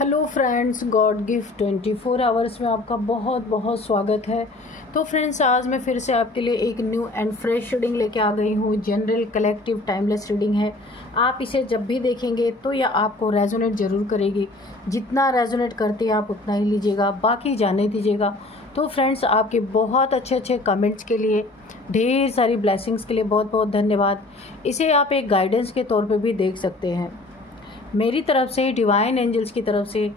Hello friends, God gift 24 hours में आपका बहुत बहुत स्वागत है। तो फ्रेंड्स, आज मैं फिर से आपके लिए एक न्यू एंड फ्रेश रीडिंग लेके आ गई हूँ। जनरल कलेक्टिव टाइमलेस रीडिंग है। आप इसे जब भी देखेंगे तो यह आपको रेजोनेट ज़रूर करेगी। जितना रेजोनेट करती है आप उतना ही लीजिएगा, बाकी जाने दीजिएगा। तो फ्रेंड्स, आपके बहुत अच्छे कमेंट्स के लिए, ढेर सारी ब्लेसिंग्स के लिए बहुत बहुत धन्यवाद। इसे आप एक गाइडेंस के तौर पर भी देख सकते हैं। मेरी तरफ से, डिवाइन एंजल्स की तरफ से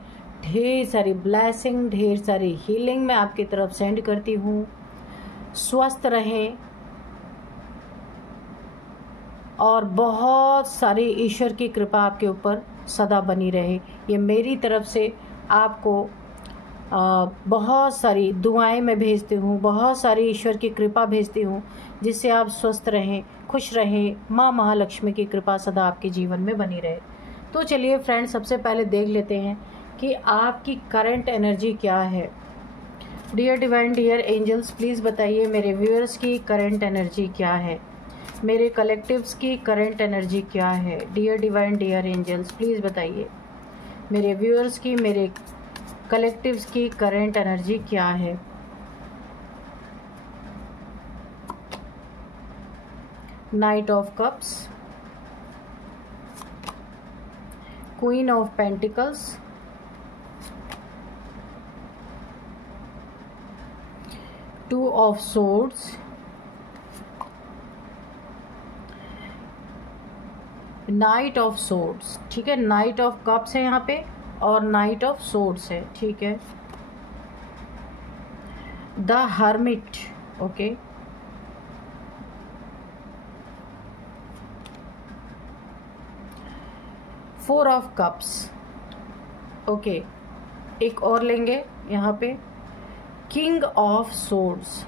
ढेर सारी ब्लेसिंग, ढेर सारी हीलिंग मैं आपकी तरफ सेंड करती हूँ। स्वस्थ रहें और बहुत सारी ईश्वर की कृपा आपके ऊपर सदा बनी रहे। ये मेरी तरफ से आपको बहुत सारी दुआएं मैं भेजती हूँ, बहुत सारी ईश्वर की कृपा भेजती हूँ, जिससे आप स्वस्थ रहें, खुश रहें। माँ महालक्ष्मी की कृपा सदा आपके जीवन में बनी रहे। तो चलिए फ्रेंड्स, सबसे पहले देख लेते हैं कि आपकी करंट एनर्जी क्या है। Dear divine, dear angels, please बताइए मेरे व्यूअर्स की करंट एनर्जी क्या है, मेरे कलेक्टिव्स की करंट एनर्जी क्या है। Dear divine, dear angels, please बताइए मेरे व्यूअर्स की, मेरे कलेक्टिव्स की करंट एनर्जी क्या है। Night of cups, Queen of Pentacles, Two of Swords, Knight of Swords। ठीक है, Knight of Cups है यहाँ पे और Knight of Swords है। ठीक है, The Hermit, okay, four of cups, okay. एक और लेंगे यहाँ पे, किंग ऑफ सोर्ड्स।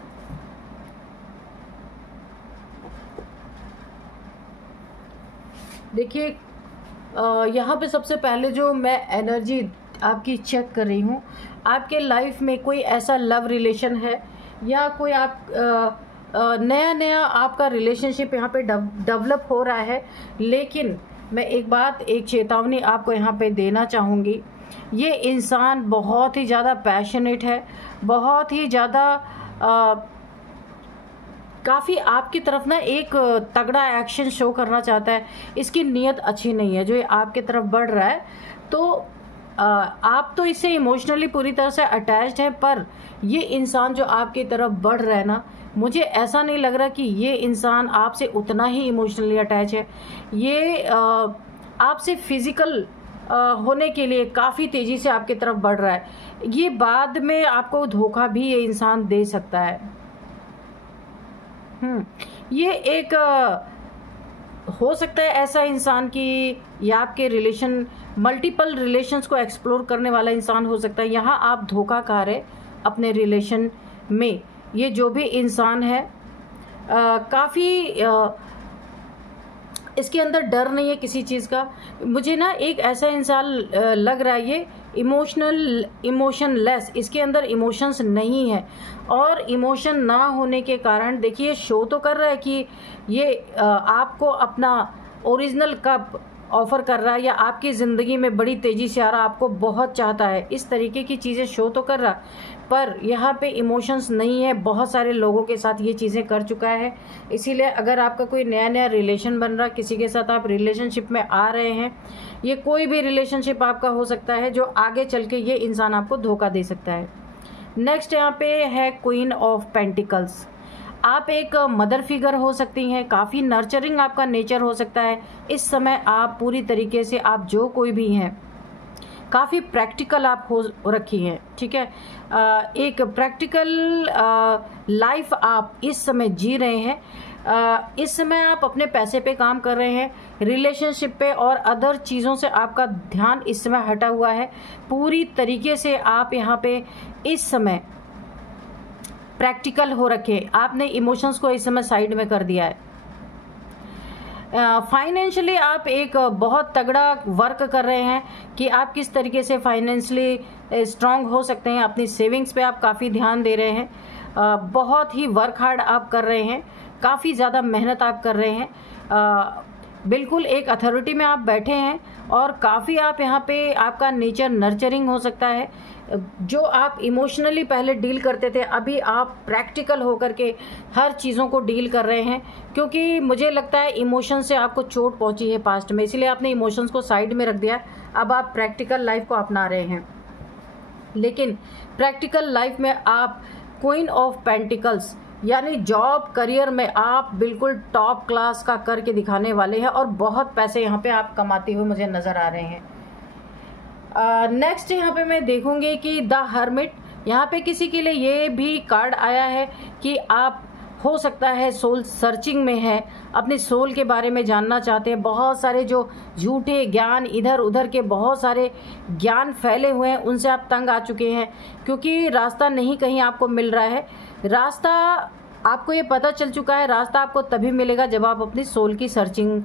देखिए, यहाँ पे सबसे पहले जो मैं एनर्जी आपकी चेक कर रही हूँ, आपके लाइफ में कोई ऐसा लव रिलेशन है या कोई आप नया आपका रिलेशनशिप यहाँ पे डेवलप हो रहा है। लेकिन मैं एक चेतावनी आपको यहाँ पे देना चाहूँगी। ये इंसान बहुत ही ज़्यादा पैशनेट है, बहुत ही ज़्यादा काफ़ी आपकी तरफ ना एक तगड़ा एक्शन शो करना चाहता है। इसकी नीयत अच्छी नहीं है जो ये आपकी तरफ बढ़ रहा है। तो आप तो इससे इमोशनली पूरी तरह से अटैच्ड हैं, पर ये इंसान जो आपकी तरफ बढ़ रहा है ना, मुझे ऐसा नहीं लग रहा कि ये इंसान आपसे उतना ही इमोशनली अटैच है। ये आपसे फिजिकल होने के लिए काफ़ी तेज़ी से आपकी तरफ बढ़ रहा है। ये बाद में आपको धोखा भी ये इंसान दे सकता है। ये एक हो सकता है ऐसा इंसान कि या आपके रिलेशन, मल्टीपल रिलेशंस को एक्सप्लोर करने वाला इंसान हो सकता है। यहाँ आप धोखा खा रहे अपने रिलेशन में। ये जो भी इंसान है काफ़ी इसके अंदर डर नहीं है किसी चीज़ का। मुझे ना एक ऐसा इंसान लग रहा है, ये इमोशनलेस, इसके अंदर इमोशंस नहीं है। और इमोशन ना होने के कारण देखिए, शो तो कर रहा है कि ये आपको अपना ओरिजिनल कप ऑफर कर रहा है या आपकी ज़िंदगी में बड़ी तेज़ी से आ रहा, आपको बहुत चाहता है, इस तरीके की चीज़ें शो तो कर रहा, पर यहाँ पे इमोशंस नहीं है। बहुत सारे लोगों के साथ ये चीज़ें कर चुका है। इसीलिए अगर आपका कोई नया रिलेशन बन रहा, किसी के साथ आप रिलेशनशिप में आ रहे हैं, ये कोई भी रिलेशनशिप आपका हो सकता है जो आगे चल के ये इंसान आपको धोखा दे सकता है। नेक्स्ट यहाँ पे है क्वीन ऑफ पेंटिकल्स। आप एक मदर फिगर हो सकती हैं, काफ़ी नर्चरिंग आपका नेचर हो सकता है। इस समय आप पूरी तरीके से, आप जो कोई भी हैं, काफ़ी प्रैक्टिकल आप हो रखी हैं। ठीक है, एक प्रैक्टिकल लाइफ आप इस समय जी रहे हैं। इस समय आप अपने पैसे पे काम कर रहे हैं, रिलेशनशिप पे और अदर चीज़ों से आपका ध्यान इस समय हटा हुआ है। पूरी तरीके से आप यहाँ पे इस समय प्रैक्टिकल हो रखे, आपने इमोशंस को इस समय साइड में कर दिया है। फाइनेंशियली आप एक बहुत तगड़ा वर्क कर रहे हैं कि आप किस तरीके से फाइनेंशियली स्ट्रांग हो सकते हैं। अपनी सेविंग्स पे आप काफ़ी ध्यान दे रहे हैं, बहुत ही वर्क हार्ड आप कर रहे हैं, काफ़ी ज़्यादा मेहनत आप कर रहे हैं। बिल्कुल एक अथॉरिटी में आप बैठे हैं और काफ़ी आप यहाँ पे आपका नेचर नर्चरिंग हो सकता है। जो आप इमोशनली पहले डील करते थे, अभी आप प्रैक्टिकल होकर के हर चीज़ों को डील कर रहे हैं, क्योंकि मुझे लगता है इमोशन से आपको चोट पहुंची है पास्ट में, इसलिए आपने इमोशंस को साइड में रख दिया। अब आप प्रैक्टिकल लाइफ को अपना रहे हैं, लेकिन प्रैक्टिकल लाइफ में आप क्वीन ऑफ पेंटिकल्स यानी जॉब करियर में आप बिल्कुल टॉप क्लास का करके दिखाने वाले हैं और बहुत पैसे यहाँ पे आप कमाते हुए मुझे नज़र आ रहे हैं। नेक्स्ट यहाँ पे मैं देखूंगी कि द हर्मिट, यहाँ पे किसी के लिए ये भी कार्ड आया है कि आप हो सकता है सोल सर्चिंग में है, अपने सोल के बारे में जानना चाहते हैं। बहुत सारे जो झूठे ज्ञान, इधर उधर के बहुत सारे ज्ञान फैले हुए हैं, उनसे आप तंग आ चुके हैं, क्योंकि रास्ता नहीं कहीं आपको मिल रहा है। रास्ता आपको ये पता चल चुका है, रास्ता आपको तभी मिलेगा जब आप अपनी सोल की सर्चिंग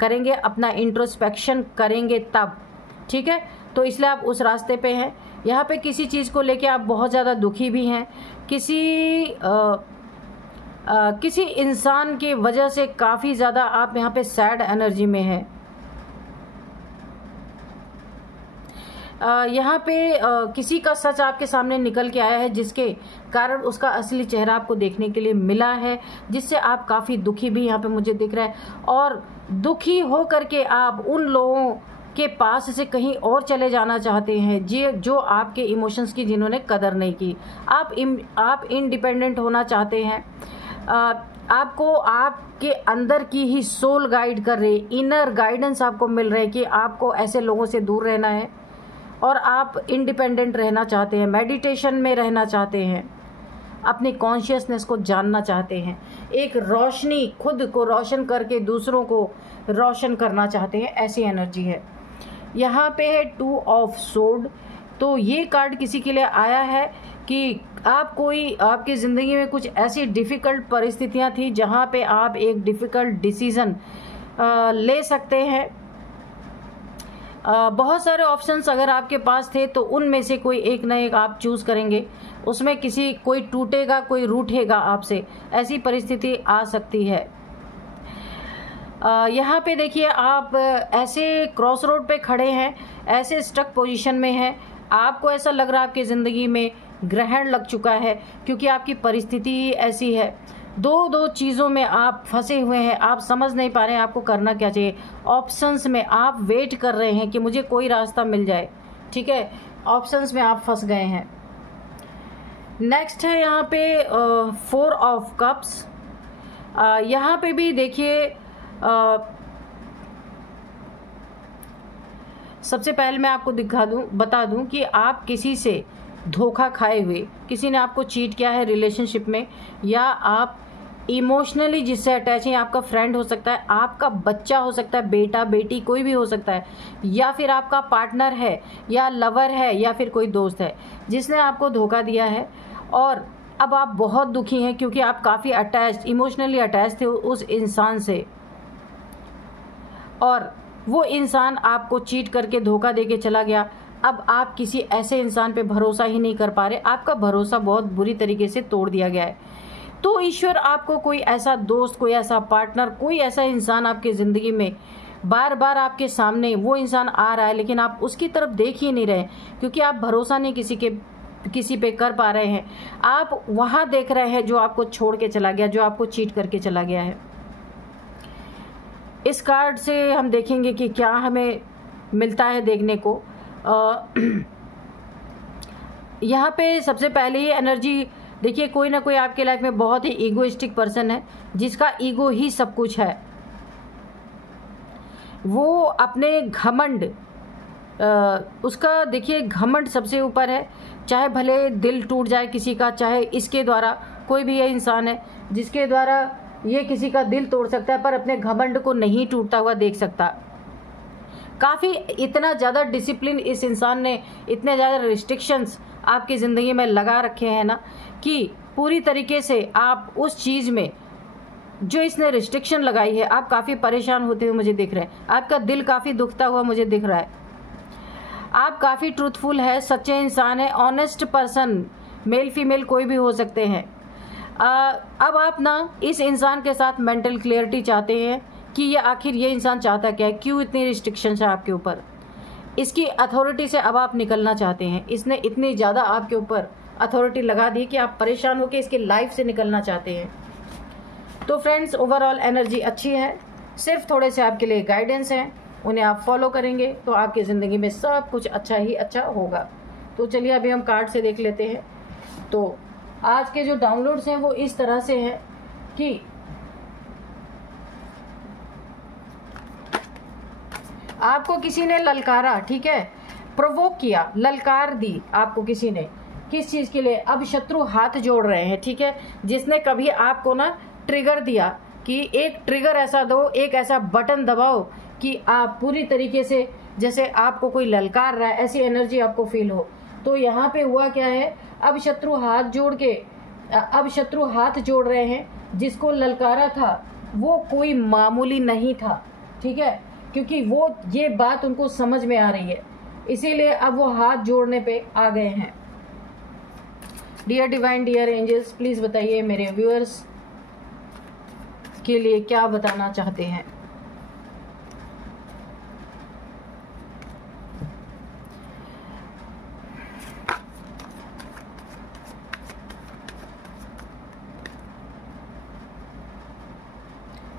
करेंगे, अपना इंट्रोस्पेक्शन करेंगे तब, ठीक है। तो इसलिए आप उस रास्ते पे हैं। यहाँ पे किसी चीज़ को लेके आप बहुत ज़्यादा दुखी भी हैं, किसी इंसान की वजह से काफ़ी ज़्यादा आप यहाँ पे सैड एनर्जी में हैं। यहाँ पे किसी का सच आपके सामने निकल के आया है, जिसके कारण उसका असली चेहरा आपको देखने के लिए मिला है, जिससे आप काफ़ी दुखी भी यहाँ पे मुझे दिख रहा है। और दुखी हो करके आप उन लोगों के पास से कहीं और चले जाना चाहते हैं जो आपके इमोशंस की जिन्होंने कदर नहीं की। आप इंडिपेंडेंट होना चाहते हैं। आपको आपके अंदर की ही सोल गाइड कर रही, इनर गाइडेंस आपको मिल रहा है कि आपको ऐसे लोगों से दूर रहना है और आप इंडिपेंडेंट रहना चाहते हैं, मेडिटेशन में रहना चाहते हैं, अपनी कॉन्शियसनेस को जानना चाहते हैं, एक रोशनी, खुद को रोशन करके दूसरों को रोशन करना चाहते हैं, ऐसी एनर्जी है। यहाँ पे है 2 ऑफ सोर्ड। तो ये कार्ड किसी के लिए आया है कि आपकी ज़िंदगी में कुछ ऐसी डिफ़िकल्ट परिस्थितियाँ थी जहाँ पे आप एक डिफ़िकल्ट डिसीज़न ले सकते हैं। बहुत सारे ऑप्शंस अगर आपके पास थे तो उनमें से कोई एक ना एक आप चूज़ करेंगे, उसमें कोई टूटेगा, कोई रूठेगा आपसे, ऐसी परिस्थिति आ सकती है। यहाँ पे देखिए आप ऐसे क्रॉस रोड पे खड़े हैं, ऐसे स्टक पोजीशन में हैं, आपको ऐसा लग रहा है आपकी ज़िंदगी में ग्रहण लग चुका है, क्योंकि आपकी परिस्थिति ही ऐसी है। दो चीज़ों में आप फंसे हुए हैं, आप समझ नहीं पा रहे हैं आपको करना क्या चाहिए। ऑप्शंस में आप वेट कर रहे हैं कि मुझे कोई रास्ता मिल जाए, ठीक है, ऑप्शंस में आप फंस गए हैं। नेक्स्ट है यहाँ पे 4 ऑफ कप्स। यहाँ पे भी देखिए सबसे पहले मैं आपको बता दूं कि आप किसी से धोखा खाए हुए, किसी ने आपको चीट किया है रिलेशनशिप में, या आप इमोशनली जिससे अटैच हैं, आपका फ्रेंड हो सकता है, आपका बच्चा हो सकता है, बेटा बेटी कोई भी हो सकता है, या फिर आपका पार्टनर है या लवर है या फिर कोई दोस्त है जिसने आपको धोखा दिया है। और अब आप बहुत दुखी हैं क्योंकि आप काफ़ी इमोशनली अटैच थे उस इंसान से, और वो इंसान आपको चीट करके धोखा देके चला गया। अब आप किसी ऐसे इंसान पे भरोसा ही नहीं कर पा रहे, आपका भरोसा बहुत बुरी तरीके से तोड़ दिया गया है। तो ईश्वर आपको कोई ऐसा दोस्त, कोई ऐसा पार्टनर, कोई ऐसा इंसान आपकी ज़िंदगी में बार बार आपके सामने वो इंसान आ रहा है, लेकिन आप उसकी तरफ देख ही नहीं रहे, क्योंकि आप भरोसा नहीं किसी पे कर पा रहे हैं। आप वहाँ देख रहे हैं जो आपको छोड़ के चला गया, जो आपको चीट करके चला गया है। इस कार्ड से हम देखेंगे कि क्या हमें मिलता है देखने को। यहाँ पे सबसे पहले ही एनर्जी देखिए, कोई ना कोई आपके लाइफ में बहुत ही ईगोइस्टिक पर्सन है, जिसका ईगो ही सब कुछ है। वो अपने घमंड, उसका देखिए घमंड सबसे ऊपर है, चाहे भले दिल टूट जाए किसी का, चाहे इसके द्वारा, कोई भी ये इंसान है जिसके द्वारा ये किसी का दिल तोड़ सकता है, पर अपने घमंड को नहीं टूटता हुआ देख सकता। काफ़ी इतना ज़्यादा डिसिप्लिन इस इंसान ने, इतने ज़्यादा रिस्ट्रिक्शंस आपकी ज़िंदगी में लगा रखे हैं ना, कि पूरी तरीके से आप उस चीज़ में जो इसने रिस्ट्रिक्शन लगाई है, आप काफ़ी परेशान होते हुए मुझे दिख रहे हैं, आपका दिल काफ़ी दुखता हुआ मुझे दिख रहा है। आप काफ़ी ट्रूथफुल है, सच्चे इंसान है, ऑनेस्ट पर्सन, मेल फीमेल कोई भी हो सकते हैं। अब आप ना इस इंसान के साथ मेंटल क्लियरिटी चाहते हैं कि ये आखिर ये इंसान चाहता क्या है, क्यों इतनी रिस्ट्रिक्शन है आपके ऊपर। इसकी अथॉरिटी से अब आप निकलना चाहते हैं। इसने इतनी ज़्यादा आपके ऊपर अथॉरिटी लगा दी कि आप परेशान होकर इसकी लाइफ से निकलना चाहते हैं। तो फ्रेंड्स, ओवरऑल एनर्जी अच्छी है, सिर्फ थोड़े से आपके लिए गाइडेंस हैं, उन्हें आप फॉलो करेंगे तो आपकी ज़िंदगी में सब कुछ अच्छा ही अच्छा होगा। तो चलिए अभी हम कार्ड से देख लेते हैं। तो आज के जो डाउनलोड्स हैं वो इस तरह से हैं कि आपको किसी ने ललकारा, ठीक है, प्रोवोक किया, ललकार दी आपको किसी ने, किस चीज़ के लिए। अब शत्रु हाथ जोड़ रहे हैं, ठीक है, जिसने कभी आपको ना ट्रिगर दिया कि एक ट्रिगर ऐसा दो, एक ऐसा बटन दबाओ कि आप पूरी तरीके से जैसे आपको कोई ललकार रहा है, ऐसी एनर्जी आपको फील हो। तो यहाँ पे हुआ क्या है, अब शत्रु हाथ जोड़ रहे हैं। जिसको ललकारा था वो कोई मामूली नहीं था, ठीक है, क्योंकि वो ये बात उनको समझ में आ रही है, इसीलिए अब वो हाथ जोड़ने पे आ गए हैं। Dear divine, dear angels, please बताइए मेरे व्यूअर्स के लिए क्या बताना चाहते हैं।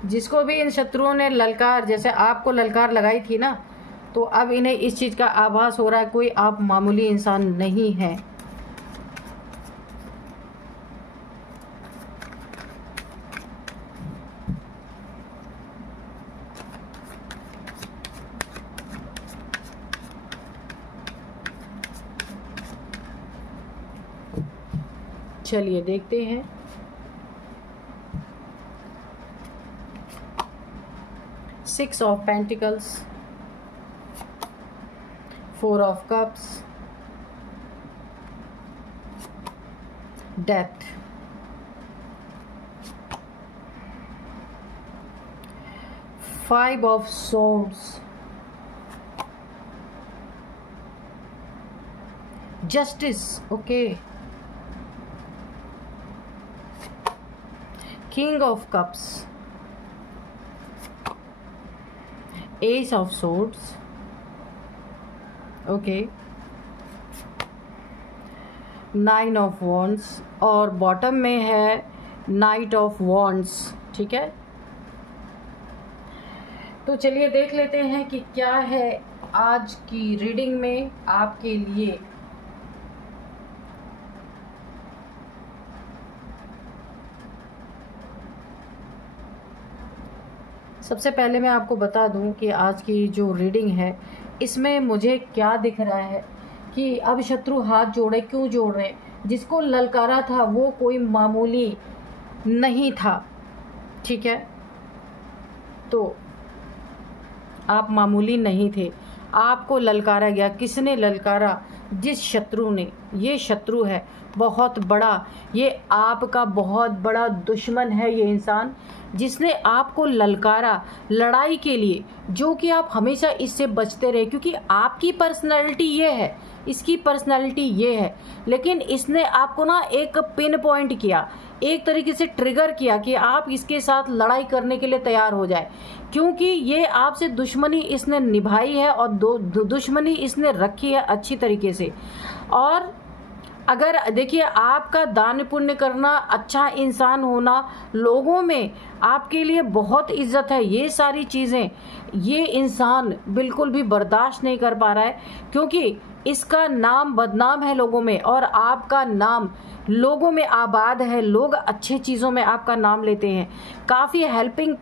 जिसको भी इन शत्रुओं ने ललकार, जैसे आपको ललकार लगाई थी ना, तो अब इन्हें इस चीज़ का आभास हो रहा है कोई आप मामूली इंसान नहीं है। चलिए देखते हैं। Six of Pentacles, Four of Cups, Death, Five of Swords, Justice, okay, King of Cups, Ace of Swords, okay, Nine of Wands और बॉटम में है Knight of Wands, ठीक है। तो चलिए देख लेते हैं कि क्या है आज की रीडिंग में आपके लिए। सबसे पहले मैं आपको बता दूं कि आज की जो रीडिंग है इसमें मुझे क्या दिख रहा है कि अब शत्रु हाथ जोड़े, क्यों जोड़ रहे हैं। जिसको ललकारा था वो कोई मामूली नहीं था, ठीक है, तो आप मामूली नहीं थे, आपको ललकारा गया। किसने ललकारा? जिस शत्रु ने। ये शत्रु है बहुत बड़ा, ये आपका बहुत बड़ा दुश्मन है ये इंसान, जिसने आपको ललकारा लड़ाई के लिए, जो कि आप हमेशा इससे बचते रहे, क्योंकि आपकी पर्सनैलिटी ये है, इसकी पर्सनैलिटी ये है, लेकिन इसने आपको ना एक पिन पॉइंट किया, एक तरीके से ट्रिगर किया कि आप इसके साथ लड़ाई करने के लिए तैयार हो जाए, क्योंकि ये आपसे दुश्मनी इसने निभाई है और दुश्मनी इसने रखी है अच्छी तरीके से। और अगर देखिए, आपका दान पुण्य करना, अच्छा इंसान होना, लोगों में आपके लिए बहुत इज्जत है, ये सारी चीज़ें ये इंसान बिल्कुल भी बर्दाश्त नहीं कर पा रहा है, क्योंकि इसका नाम बदनाम है लोगों में और आपका नाम लोगों में आबाद है। लोग अच्छे चीज़ों में आपका नाम लेते हैं, काफ़ी हेल्पिंग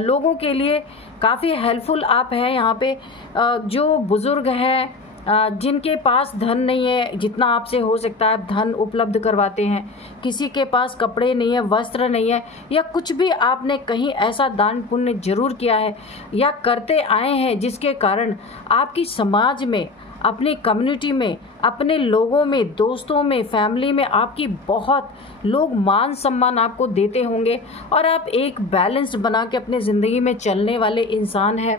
लोगों के लिए काफ़ी हेल्पफुल आप हैं यहाँ पे। जो बुज़ुर्ग हैं, जिनके पास धन नहीं है, जितना आपसे हो सकता है धन उपलब्ध करवाते हैं। किसी के पास कपड़े नहीं है, वस्त्र नहीं है, या कुछ भी आपने कहीं ऐसा दान पुण्य जरूर किया है या करते आए हैं, जिसके कारण आपकी समाज में, अपनी कम्युनिटी में, अपने लोगों में, दोस्तों में, फैमिली में आपकी बहुत लोग मान सम्मान आपको देते होंगे और आप एक बैलेंस बना के अपने ज़िंदगी में चलने वाले इंसान हैं।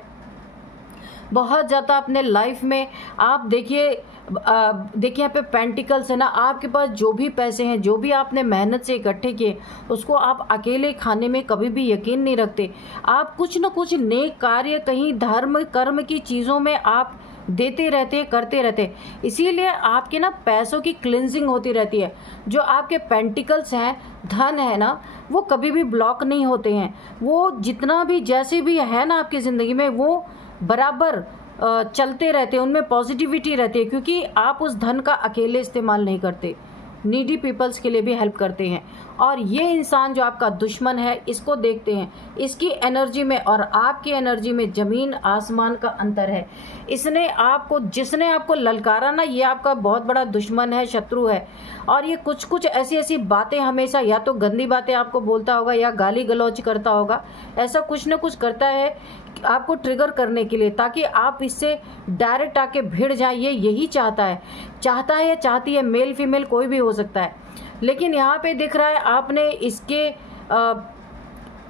बहुत ज़्यादा अपने लाइफ में आप देखिए यहाँ पे पेंटिकल्स है ना, आपके पास जो भी पैसे हैं, जो भी आपने मेहनत से इकट्ठे किए, उसको आप अकेले खाने में कभी भी यकीन नहीं रखते। आप कुछ न कुछ नेक कार्य, कहीं धर्म कर्म की चीज़ों में आप देते रहते, करते रहते, इसीलिए आपके ना पैसों की क्लिनजिंग होती रहती है। जो आपके पेंटिकल्स हैं, धन है ना, वो कभी भी ब्लॉक नहीं होते हैं। वो जितना भी जैसे भी है ना आपकी ज़िंदगी में, वो बराबर चलते रहते हैं, उनमें पॉजिटिविटी रहती है, क्योंकि आप उस धन का अकेले इस्तेमाल नहीं करते, नीडी पीपल्स के लिए भी हेल्प करते हैं। और ये इंसान जो आपका दुश्मन है, इसको देखते हैं, इसकी एनर्जी में और आपकी एनर्जी में ज़मीन आसमान का अंतर है। जिसने आपको ललकारा ना, ये आपका बहुत बड़ा दुश्मन है, शत्रु है। और ये कुछ ऐसी बातें हमेशा, या तो गंदी बातें आपको बोलता होगा या गाली गलौज करता होगा, ऐसा कुछ न कुछ करता है आपको ट्रिगर करने के लिए, ताकि आप इससे डायरेक्ट आके भिड़ जाए। ये यही चाहता है या चाहती है, मेल फीमेल कोई भी हो सकता है। लेकिन यहाँ पे दिख रहा है आपने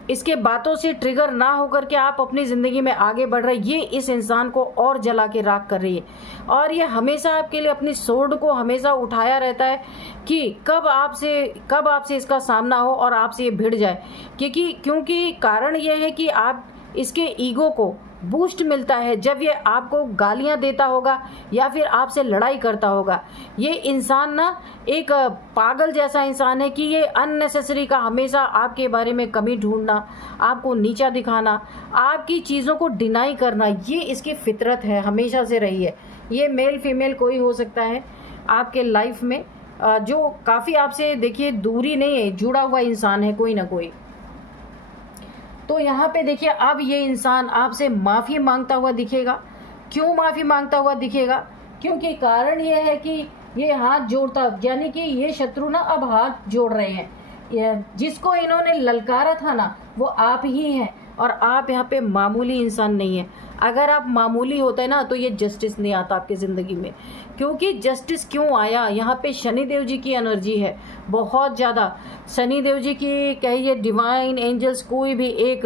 इसके बातों से ट्रिगर ना होकर के आप अपनी ज़िंदगी में आगे बढ़ रहे, ये इस इंसान को और जला के राख कर रही है। और ये हमेशा आपके लिए अपनी सोर्ड को हमेशा उठाया रहता है कि कब आपसे इसका सामना हो और आपसे ये भिड़ जाए। क्योंकि कारण ये है कि आप इसके ईगो को बूस्ट मिलता है जब ये आपको गालियां देता होगा या फिर आपसे लड़ाई करता होगा। ये इंसान ना एक पागल जैसा इंसान है कि ये अननेसेसरी का हमेशा आपके बारे में कमी ढूंढना, आपको नीचा दिखाना, आपकी चीज़ों को डिनाई करना, ये इसकी फितरत है, हमेशा से रही है। ये मेल फीमेल कोई हो सकता है आपके लाइफ में, जो काफ़ी आपसे देखिए दूरी नहीं है, जुड़ा हुआ इंसान है कोई ना कोई। तो यहाँ पे देखिए अब ये इंसान आपसे माफ़ी मांगता हुआ दिखेगा। क्यों माफ़ी मांगता हुआ दिखेगा? क्योंकि कारण ये है कि ये हाथ जोड़ता, यानी कि ये शत्रु ना अब हाथ जोड़ रहे हैं। जिसको इन्होंने ललकारा था ना, वो आप ही हैं। और आप यहाँ पे मामूली इंसान नहीं है। अगर आप मामूली होते ना तो ये जस्टिस नहीं आता आपकी ज़िंदगी में। क्योंकि जस्टिस क्यों आया, यहाँ पे शनिदेव जी की एनर्जी है बहुत ज़्यादा। शनिदेव जी की कहिए, डिवाइन एंजल्स, कोई भी एक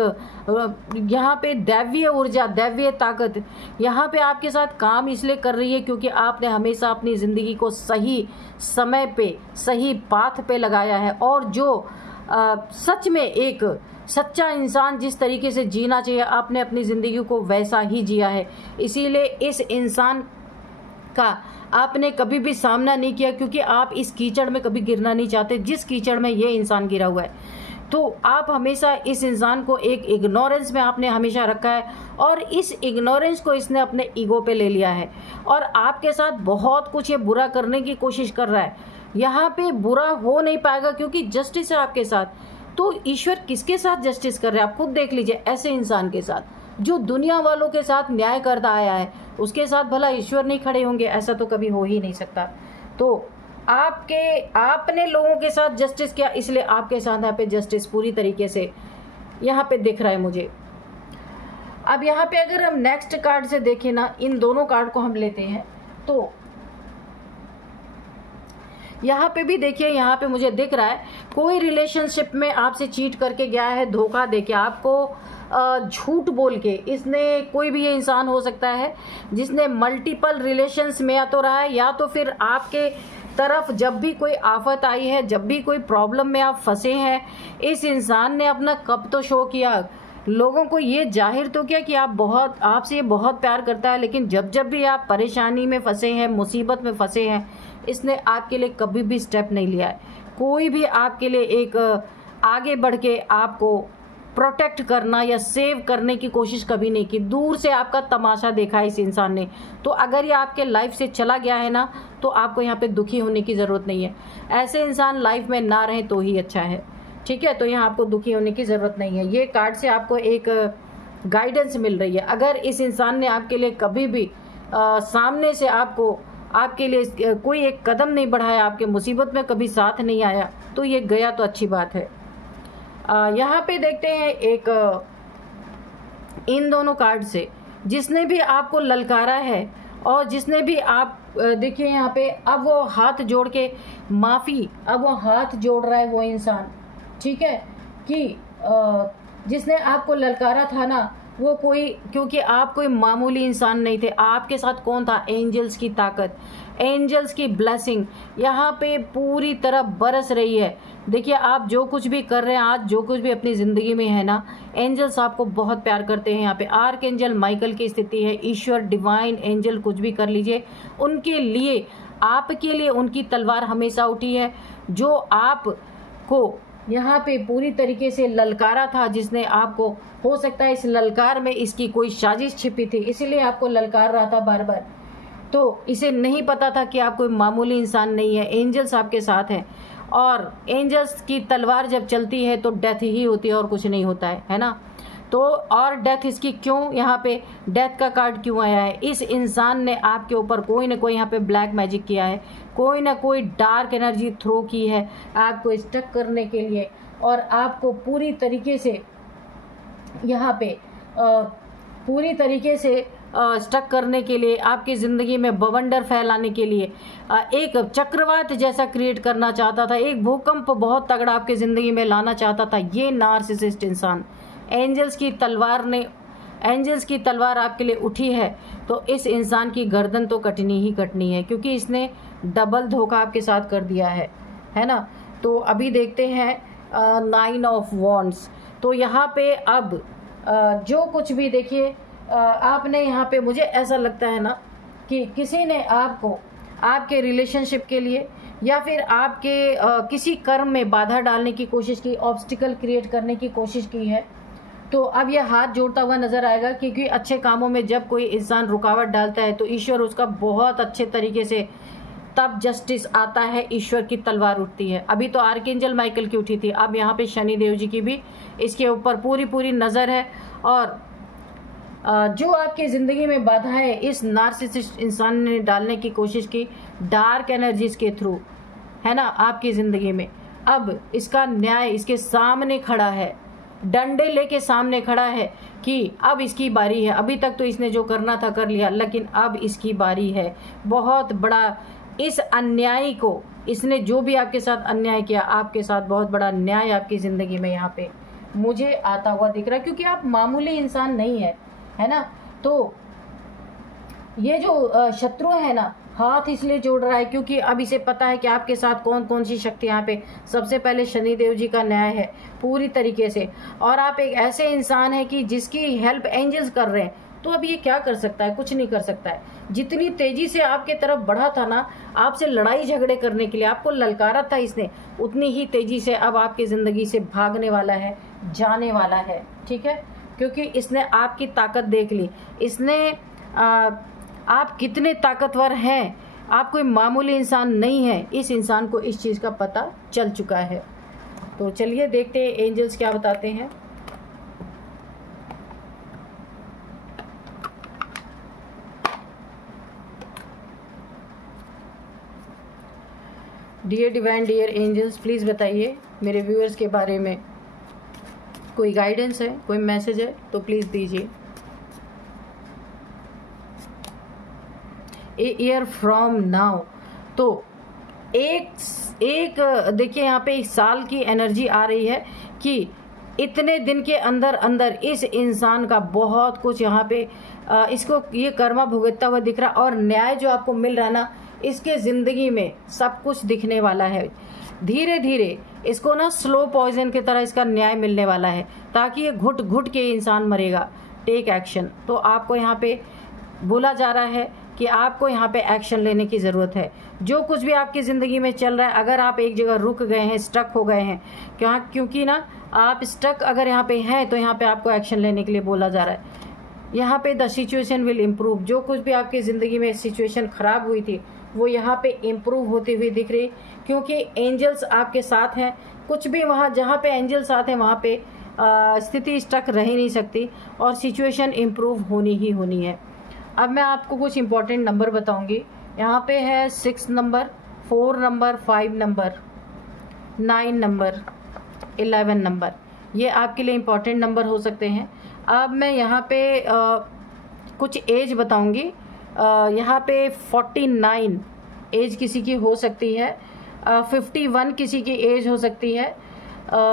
यहाँ पे दैवीय ऊर्जा, दैवीय ताकत यहाँ पे आपके साथ काम इसलिए कर रही है क्योंकि आपने हमेशा अपनी ज़िंदगी को सही समय पे, सही पाथ पे लगाया है। और जो सच में एक सच्चा इंसान जिस तरीके से जीना चाहिए, आपने अपनी ज़िंदगी को वैसा ही जिया है। इसीलिए इस इंसान का आपने कभी भी सामना नहीं किया, क्योंकि आप इस कीचड़ में कभी गिरना नहीं चाहते जिस कीचड़ में ये इंसान गिरा हुआ है। तो आप हमेशा इस इंसान को एक इग्नोरेंस में आपने हमेशा रखा है, और इस इग्नोरेंस को इसने अपने ईगो पे ले लिया है और आपके साथ बहुत कुछ ये बुरा करने की कोशिश कर रहा है। यहाँ पे बुरा हो नहीं पाएगा क्योंकि जस्टिस है आपके साथ। तो ईश्वर किसके साथ जस्टिस कर रहे हैं आप खुद देख लीजिए। ऐसे इंसान के साथ जो दुनिया वालों के साथ न्याय करता आया है, उसके साथ भला ईश्वर नहीं खड़े होंगे? ऐसा तो कभी हो ही नहीं सकता। तो आपने लोगों के साथ जस्टिस किया, इसलिए आपके साथ यहाँ पे जस्टिस पूरी तरीके से यहाँ पे दिख रहा है मुझे। अब यहाँ पे अगर हम नेक्स्ट कार्ड से देखें ना, इन दोनों कार्ड को हम लेते हैं, तो यहाँ पे भी देखिए, यहाँ पे मुझे दिख रहा है कोई रिलेशनशिप में आपसे चीट करके गया है, धोखा देके आपको झूठ बोल के। इसने, कोई भी ये इंसान हो सकता है जिसने मल्टीपल रिलेशंस में या तो रहा है, या तो फिर आपके तरफ जब भी कोई आफत आई है, जब भी कोई प्रॉब्लम में आप फंसे हैं, इस इंसान ने अपना कब तो शो किया, लोगों को ये जाहिर तो किया कि आपसे ये बहुत प्यार करता है। लेकिन जब भी आप परेशानी में फंसे हैं, मुसीबत में फंसे हैं, इसने आपके लिए कभी भी स्टेप नहीं लिया है। कोई भी आपके लिए एक आगे बढ़ के आपको प्रोटेक्ट करना या सेव करने की कोशिश कभी नहीं की। दूर से आपका तमाशा देखा है इस इंसान ने। तो अगर ये आपके लाइफ से चला गया है ना, तो आपको यहाँ पे दुखी होने की ज़रूरत नहीं है। ऐसे इंसान लाइफ में ना रहे तो ही अच्छा है, ठीक है। तो यहाँ आपको दुखी होने की ज़रूरत नहीं है। ये कार्ड से आपको एक गाइडेंस मिल रही है। अगर इस इंसान ने आपके लिए कभी भी सामने से आपके लिए कोई एक कदम नहीं बढ़ाया, आपके मुसीबत में कभी साथ नहीं आया, तो ये गया तो अच्छी बात है। यहाँ पे देखते हैं एक इन दोनों कार्ड से जिसने भी आपको ललकारा है और जिसने भी आप देखिए यहाँ पे, अब वो हाथ जोड़ के माफ़ी, अब वो हाथ जोड़ रहा है वो इंसान, ठीक है, कि जिसने आपको ललकारा था ना, वो कोई, क्योंकि आप कोई मामूली इंसान नहीं थे, आपके साथ कौन था? एंजल्स की ताकत, एंजल्स की ब्लेसिंग यहाँ पे पूरी तरह बरस रही है। देखिए आप जो कुछ भी कर रहे हैं आज, जो कुछ भी अपनी ज़िंदगी में है ना, एंजल्स आपको बहुत प्यार करते हैं। यहाँ पे आर्क एंजल माइकल की स्थिति है, ईश्वर डिवाइन एंजल कुछ भी कर लीजिए, उनके लिए, आपके लिए उनकी तलवार हमेशा उठी है। जो आपको यहाँ पे पूरी तरीके से ललकारा था, जिसने आपको, हो सकता है इस ललकार में इसकी कोई साजिश छिपी थी, इसीलिए आपको ललकार रहा था बार बार। तो इसे नहीं पता था कि आप कोई मामूली इंसान नहीं है, एंजल्स आपके साथ हैं। और एंजल्स की तलवार जब चलती है तो डेथ ही होती है और कुछ नहीं होता है ना। तो और डेथ इसकी क्यों, यहाँ पे डेथ का कार्ड क्यों आया है? इस इंसान ने आपके ऊपर कोई ना कोई यहाँ पे ब्लैक मैजिक किया है, कोई ना कोई डार्क एनर्जी थ्रो की है आपको स्टक करने के लिए, और आपको पूरी तरीके से यहाँ पे पूरी तरीके से स्टक करने के लिए, आपकी ज़िंदगी में बवंडर फैलाने के लिए, एक चक्रवात जैसा क्रिएट करना चाहता था, एक भूकंप बहुत तगड़ा आपकी ज़िंदगी में लाना चाहता था ये नार्सिसिस्ट इंसान। एंजल्स की तलवार आपके लिए उठी है, तो इस इंसान की गर्दन तो कटनी ही कटनी है, क्योंकि इसने डबल धोखा आपके साथ कर दिया है ना। तो अभी देखते हैं 9 ऑफ वॉन्ड्स। तो यहाँ पे अब जो कुछ भी, देखिए आपने यहाँ पे, मुझे ऐसा लगता है ना कि किसी ने आपको आपके रिलेशनशिप के लिए या फिर आपके किसी कर्म में बाधा डालने की कोशिश की, ऑब्स्टिकल क्रिएट करने की कोशिश की है। तो अब यह हाथ जोड़ता हुआ नजर आएगा, क्योंकि अच्छे कामों में जब कोई इंसान रुकावट डालता है तो ईश्वर उसका बहुत अच्छे तरीके से, तब जस्टिस आता है, ईश्वर की तलवार उठती है। अभी तो आर्कएंजल माइकल की उठी थी, अब यहाँ पे शनि देव जी की भी इसके ऊपर पूरी नज़र है। और जो आपकी ज़िंदगी में बाधाएं इस नार्सिसिस्ट इंसान ने डालने की कोशिश की डार्क एनर्जीज के थ्रू, है ना, आपकी ज़िंदगी में, अब इसका न्याय इसके सामने खड़ा है, डंडे लेके सामने खड़ा है कि अब इसकी बारी है। अभी तक तो इसने जो करना था कर लिया, लेकिन अब इसकी बारी है। बहुत बड़ा इस अन्यायी को, इसने जो भी आपके साथ अन्याय किया, आपके साथ बहुत बड़ा न्याय आपकी ज़िंदगी में यहाँ पे मुझे आता हुआ दिख रहा है, क्योंकि आप मामूली इंसान नहीं है ना। तो ये जो शत्रु है ना, हाथ इसलिए जोड़ रहा है क्योंकि अब इसे पता है कि आपके साथ कौन कौन सी शक्ति, यहाँ पे सबसे पहले शनिदेव जी का न्याय है पूरी तरीके से, और आप एक ऐसे इंसान है कि जिसकी हेल्प एंजल्स कर रहे हैं। तो अब ये क्या कर सकता है? कुछ नहीं कर सकता है। जितनी तेजी से आपके तरफ बढ़ा था ना, आपसे लड़ाई झगड़े करने के लिए, आपको ललकारा था इसने, उतनी ही तेजी से अब आपकी जिंदगी से भागने वाला है, जाने वाला है, ठीक है। क्योंकि इसने आपकी ताकत देख ली, इसने आप कितने ताकतवर हैं, आप कोई मामूली इंसान नहीं है, इस इंसान को इस चीज़ का पता चल चुका है। तो चलिए देखते हैं एंजल्स क्या बताते हैं। Dear divine, dear angels, please बताइए मेरे व्यूअर्स के बारे में, कोई गाइडेंस है, कोई मैसेज है तो प्लीज़ दीजिए। ए ईयर फ्रॉम नाउ, तो एक देखिए यहाँ पे 1 साल की एनर्जी आ रही है कि इतने दिन के अंदर अंदर इस इंसान का बहुत कुछ यहाँ पे इसको ये कर्मा भुगतता हुआ दिख रहा, और न्याय जो आपको मिल रहा ना, इसके ज़िंदगी में सब कुछ दिखने वाला है। धीरे धीरे इसको ना स्लो पॉइजन की तरह इसका न्याय मिलने वाला है, ताकि ये घुट घुट के इंसान मरेगा। Take action. तो आपको यहाँ पे बोला जा रहा है कि आपको यहाँ पे एक्शन लेने की ज़रूरत है। जो कुछ भी आपकी ज़िंदगी में चल रहा है, अगर आप एक जगह रुक गए हैं, स्टक हो गए हैं, क्योंकि ना आप स्टक अगर यहाँ पे हैं, तो यहाँ पे आपको एक्शन लेने के लिए बोला जा रहा है। यहाँ पे द सिचुएशन विल इम्प्रूव, जो कुछ भी आपकी ज़िंदगी में सिचुएशन ख़राब हुई थी वो यहाँ पे इम्प्रूव होती हुई दिख रही, क्योंकि एंजल्स आपके साथ हैं। कुछ भी वहाँ जहाँ पे एंजल्स साथ हैं वहाँ पे स्थिति स्टक रह ही नहीं सकती, और सिचुएशन इम्प्रूव होनी ही होनी है। अब मैं आपको कुछ इम्पोर्टेंट नंबर बताऊंगी। यहाँ पे है 6 number, 4 number, 5 number, 9 number, 11 number, ये आपके लिए इम्पोर्टेंट नंबर हो सकते हैं। अब मैं यहाँ पे कुछ एज बताऊंगी। यहाँ पे 49 एज किसी की हो सकती है, 51 किसी की एज हो सकती है,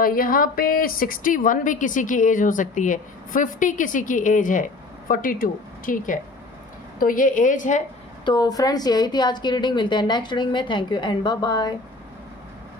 यहाँ पे 61 भी किसी की एज हो सकती है, 50 किसी की एज है, 42, ठीक है, तो ये एज है। तो फ्रेंड्स यही थी आज की रीडिंग, मिलते हैं नेक्स्ट रीडिंग में। Thank you and bye bye.